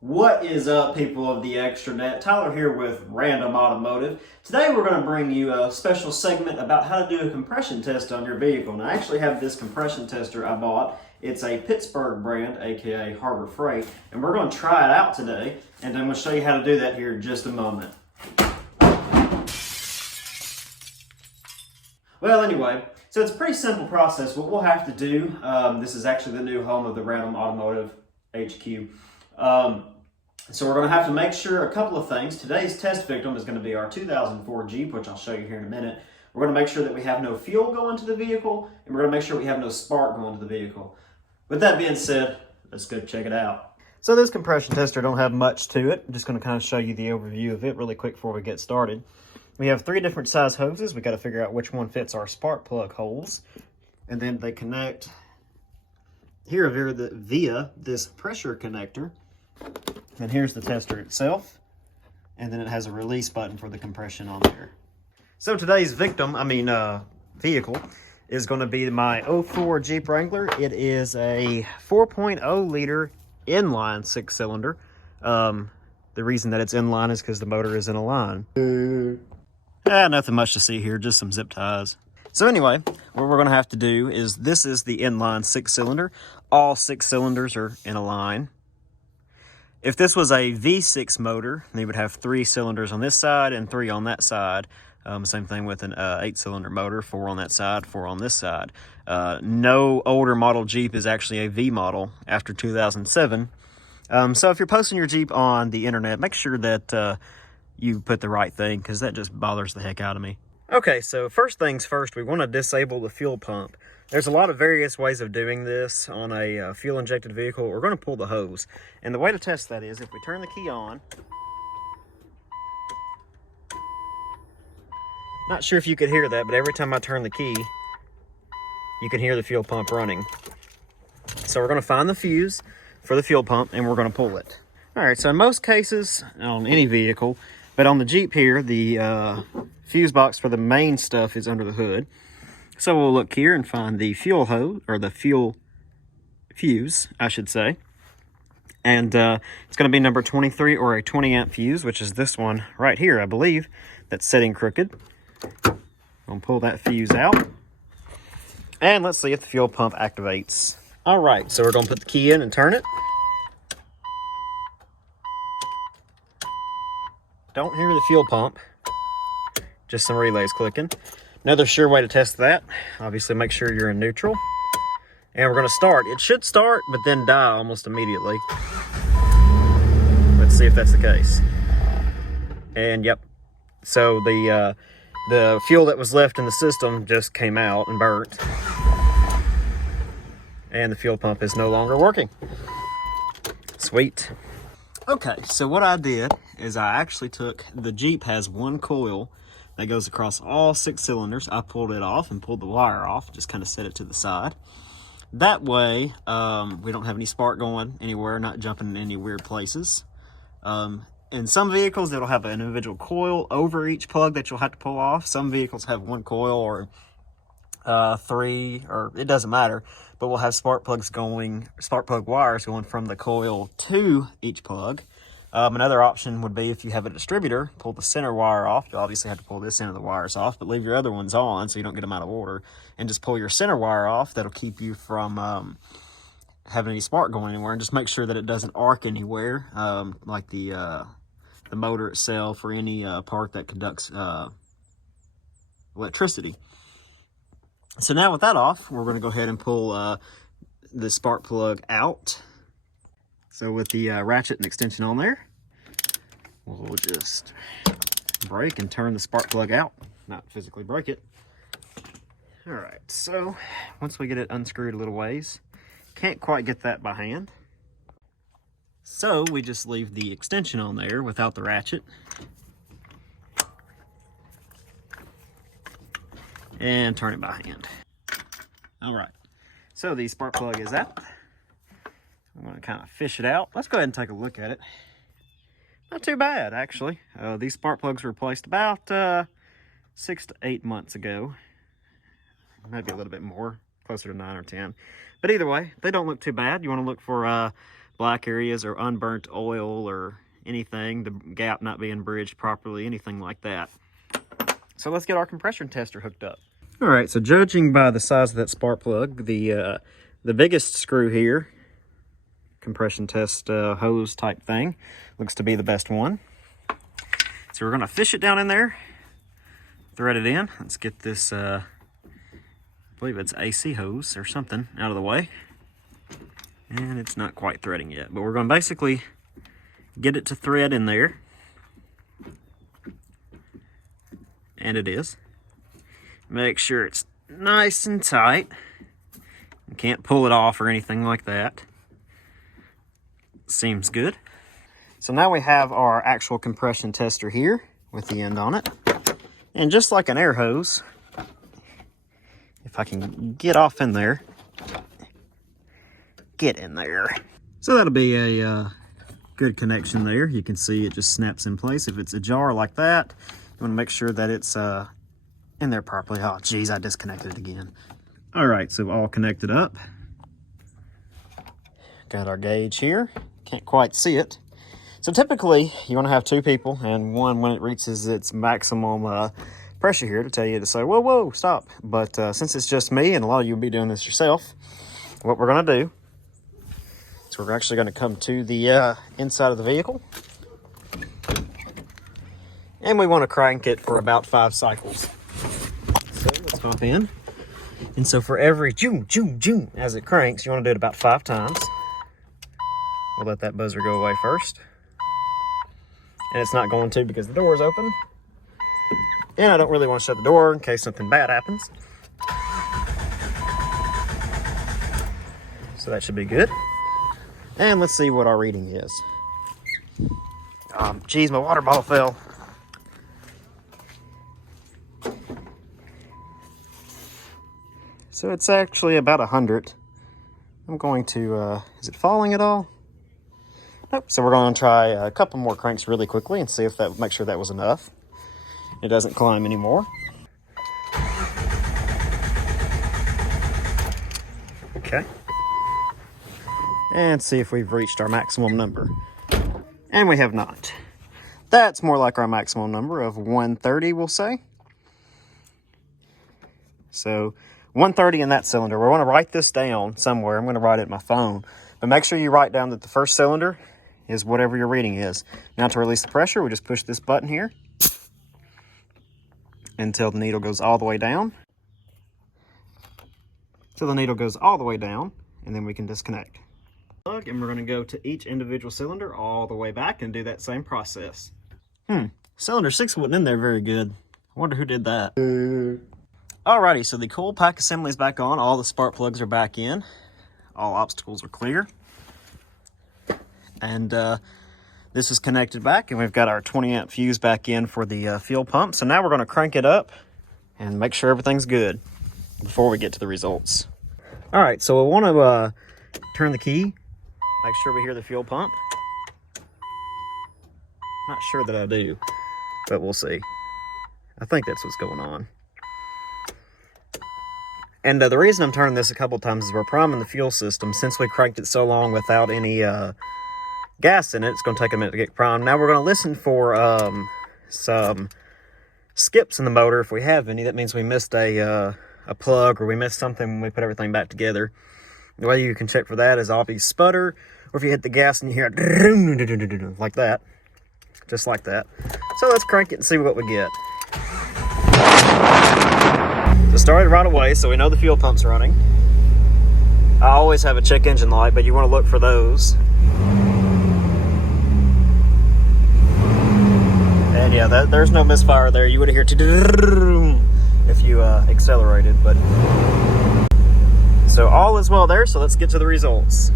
What is up, people of the extranet? Tyler here with Random Automotive. Today we're going to bring you a special segment about how to do a compression test on your vehicle. And I actually have this compression tester I bought. It's a Pittsburgh brand, aka Harbor Freight, and we're going to try it out today. And I'm going to show you how to do that here in just a moment. Well, anyway, so it's a pretty simple process. What we'll have to do, this is actually the new home of the Random Automotive HQ. So we're going to have to make sure a couple of things. Today's test victim is going to be our 2004 Jeep, which I'll show you here in a minute. We're going to make sure that we have no fuel going to the vehicle, and we're going to make sure we have no spark going to the vehicle. With that being said, let's go check it out. So this compression tester don't have much to it. I'm just going to kind of show you the overview of it really quick before we get started. We have 3 different size hoses. We got to figure out which one fits our spark plug holes, and then they connect here via this pressure connector. And here's the tester itself, and then it has a release button for the compression on there. So today's vehicle is going to be my 04 Jeep Wrangler. It is a 4.0 liter inline 6-cylinder. The reason that it's inline is because the motor is in a line. Nothing much to see here, just some zip ties. So anyway, what we're going to have to do is, this is the inline 6-cylinder. All 6 cylinders are in a line. If this was a V6 motor, they would have 3 cylinders on this side and 3 on that side. Same thing with an 8-cylinder motor, 4 on that side, 4 on this side. No older model Jeep is actually a V model after 2007. So if you're posting your Jeep on the internet, make sure that you put the right thing, because that just bothers the heck out of me. Okay, so first things first, we want to disable the fuel pump. There's a lot of various ways of doing this on a fuel-injected vehicle. We're going to pull the hose. And the way to test that is if we turn the key on. Not sure if you could hear that, but every time I turn the key, you can hear the fuel pump running. So we're going to find the fuse for the fuel pump, and we're going to pull it. All right, so in most cases, on any vehicle, but on the Jeep here, the fuse box for the main stuff is under the hood. So we'll look here and find the fuel hose, or the fuel fuse, I should say. And it's going to be number 23, or a 20 amp fuse, which is this one right here, I believe, that's setting crooked. I'm going to pull that fuse out. And let's see if the fuel pump activates. All right, so we're going to put the key in and turn it. Don't hear the fuel pump, just some relays clicking. Another sure way to test that, obviously make sure you're in neutral. And we're going to start. It should start, but then die almost immediately. Let's see if that's the case. And yep. So the fuel that was left in the system just came out and burnt. And the fuel pump is no longer working. Sweet. Okay, so what I did is I actually took, the Jeep has 1 coil that goes across all 6 cylinders. I pulled it off and pulled the wire off, just kind of set it to the side. That way, we don't have any spark going anywhere, not jumping in any weird places. In some vehicles, it'll have an individual coil over each plug that you'll have to pull off. Some vehicles have 1 coil or 3, or it doesn't matter. But we'll have spark plug wires going from the coil to each plug. Another option would be, if you have a distributor, pull the center wire off. You'll obviously have to pull this end of the wires off, but leave your other ones on so you don't get them out of order. And just pull your center wire off. That'll keep you from having any spark going anywhere. And just make sure that it doesn't arc anywhere, like the motor itself or any part that conducts electricity. So now with that off, we're going to go ahead and pull the spark plug out. So with the ratchet and extension on there, we'll just break and turn the spark plug out, not physically break it. All right, so once we get it unscrewed a little ways, can't quite get that by hand. So we just leave the extension on there without the ratchet. And turn it by hand. All right, so the spark plug is out. I'm going to kind of fish it out. Let's go ahead and take a look at it. Not too bad, actually. These spark plugs were replaced about 6 to 8 months ago. Maybe a little bit more, closer to 9 or 10. But either way, they don't look too bad. You want to look for black areas or unburnt oil or anything, the gap not being bridged properly, anything like that. So let's get our compression tester hooked up. All right, so judging by the size of that spark plug, the biggest screw here, compression test hose type thing, looks to be the best one. So we're gonna fish it down in there, thread it in. Let's get this, I believe it's AC hose or something, out of the way. And it's not quite threading yet, but we're gonna basically get it to thread in there. And it is. Make sure it's nice and tight. You can't pull it off or anything like that. Seems good. So now we have our actual compression tester here with the end on it. And just like an air hose, if I can get off in there, get in there. So that'll be a good connection there. You can see it just snaps in place. If it's ajar like that, you want to make sure that it's in there properly. Oh, geez, I disconnected it again. All right, so all connected up. Got our gauge here. Can't quite see it. So typically, you want to have two people, and one when it reaches its maximum pressure here to tell you to say, whoa, whoa, stop. But since it's just me, and a lot of you will be doing this yourself, what we're going to do is we're actually going to come to the inside of the vehicle. And we want to crank it for about 5 cycles. So let's hop in. And so for every joom, joom, joom, as it cranks, you want to do it about 5 times. We'll let that buzzer go away first. And it's not going to because the door is open. And I don't really want to shut the door in case something bad happens. So that should be good. And let's see what our reading is. Geez, my water bottle fell. So it's actually about 100. I'm going to, is it falling at all? Nope. So we're going to try a couple more cranks really quickly and see if that, make sure that was enough. It doesn't climb anymore. Okay. And see if we've reached our maximum number. And we have not. That's more like our maximum number of 130, we'll say. So 130 in that cylinder. We want to write this down somewhere. I'm going to write it in my phone. But make sure you write down that the first cylinder is whatever your reading is. Now to release the pressure, we just push this button here until the needle goes all the way down. Till the needle goes all the way down, and then we can disconnect. And we're going to go to each individual cylinder all the way back and do that same process. Cylinder 6 wasn't in there very good. I wonder who did that. Alrighty, so the coil pack assembly is back on. All the spark plugs are back in. All obstacles are clear. And this is connected back, and we've got our 20 amp fuse back in for the fuel pump. So now we're going to crank it up and make sure everything's good before we get to the results. All right, so we want to turn the key, make sure we hear the fuel pump. Not sure that I do, but we'll see. I think that's what's going on. And the reason I'm turning this a couple times is we're priming the fuel system. Since we cranked it so long without any gas in it, it's going to take a minute to get primed. Now we're going to listen for some skips in the motor. If we have any, that means we missed a plug or we missed something when we put everything back together. The way you can check for that is if you sputter, or if you hit the gas and you hear it like that, just like that. So let's crank it and see what we get. So started right away, so we know the fuel pump's running. I always have a check engine light, but you want to look for those. And yeah, there's no misfire there. You would have heard if you accelerated, but so all is well there. So let's get to the results.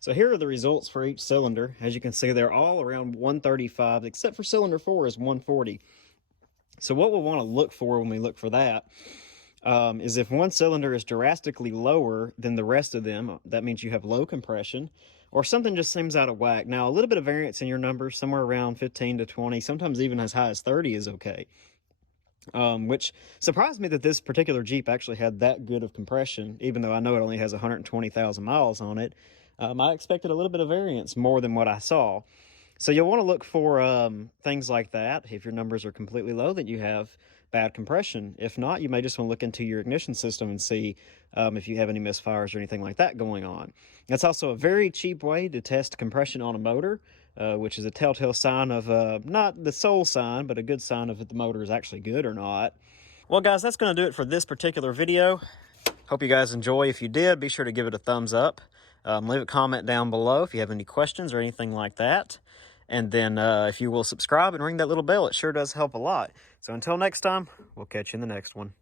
So here are the results for each cylinder. As you can see, they're all around 135, except for cylinder 4 is 140. So what we'll want to look for when we look for that is if one cylinder is drastically lower than the rest of them, that means you have low compression, or something just seems out of whack. Now, a little bit of variance in your numbers, somewhere around 15 to 20, sometimes even as high as 30 is okay. Which surprised me that this particular Jeep actually had that good of compression, even though I know it only has 120,000 miles on it. I expected a little bit of variance more than what I saw. So you'll want to look for things like that. If your numbers are completely low, then you have bad compression. If not, you may just want to look into your ignition system and see if you have any misfires or anything like that going on. That's also a very cheap way to test compression on a motor, which is a telltale sign of, not the sole sign, but a good sign of if the motor is actually good or not. Well, guys, that's going to do it for this particular video. Hope you guys enjoy. If you did, be sure to give it a thumbs up. Leave a comment down below if you have any questions or anything like that. And then if you will subscribe and ring that little bell, it sure does help a lot. So until next time, we'll catch you in the next one.